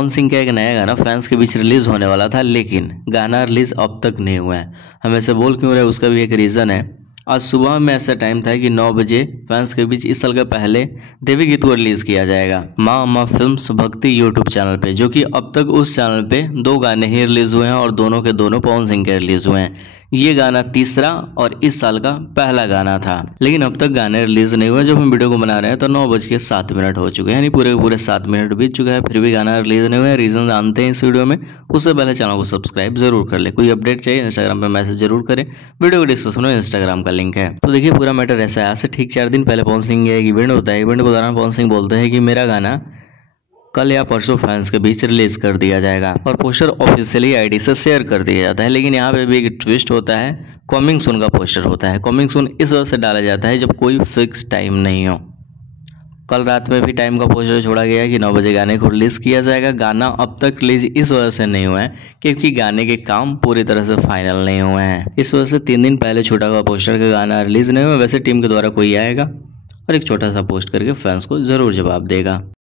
पवन सिंह का एक नया गाना फैंस के बीच रिलीज होने वाला था, लेकिन गाना रिलीज अब तक नहीं हुआ है। हम ऐसे बोल क्यों रहे, उसका भी एक रीज़न है। आज सुबह में ऐसा टाइम था कि 9 बजे फैंस के बीच इस साल का पहले देवी गीत को रिलीज किया जाएगा माँ अम्मा फिल्म्स भक्ति यूट्यूब चैनल पे, जो कि अब तक उस चैनल पे 2 गाने ही रिलीज हुए हैं और दोनों के दोनों पवन सिंह के रिलीज हुए हैं। ये गाना तीसरा और इस साल का पहला गाना था, लेकिन अब तक गाने रिलीज नहीं हुए। जब हम वीडियो को बना रहे हैं तो 9:07 हो चुके हैं, यानी पूरे के पूरे 7 मिनट बीत चुका है, फिर भी गाना रिलीज नहीं हुआ। रीजन जानते हैं इस वीडियो में, उससे पहले चैनल को सब्सक्राइब जरूर कर ले। कोई अपडेट चाहिए इंस्टाग्राम पे मैसेज जरूर करें, वीडियो को डिस्क्रिप्शन में इंस्टाग्राम का लिंक है। तो देखिए पूरा मैटर ऐसा है। आज से ठीक 4 दिन पहले पवन सिंह एक इवेंट होता है। इवेंट के दौरान पवन सिंह बोलते हैं कि मेरा गाना कल या परसों फैंस के बीच रिलीज कर दिया जाएगा और पोस्टर ऑफिशियली आईडी से शेयर कर दिया जाता है। लेकिन यहाँ पे भी एक ट्विस्ट होता है, कमिंग सून का पोस्टर होता है। कमिंग सून इस वजह से डाला जाता है जब कोई फिक्स टाइम नहीं हो। कल रात में भी टाइम का पोस्टर छोड़ा गया है कि 9 बजे गाने को रिलीज किया जाएगा। गाना अब तक रिलीज इस वजह से नहीं हुआ है क्योंकि गाने के काम पूरी तरह से फाइनल नहीं हुए हैं। इस वजह से 3 दिन पहले छोटा हुआ पोस्टर का गाना रिलीज नहीं हुआ। वैसे टीम के द्वारा कोई आएगा और एक छोटा सा पोस्ट करके फैंस को जरूर जवाब देगा।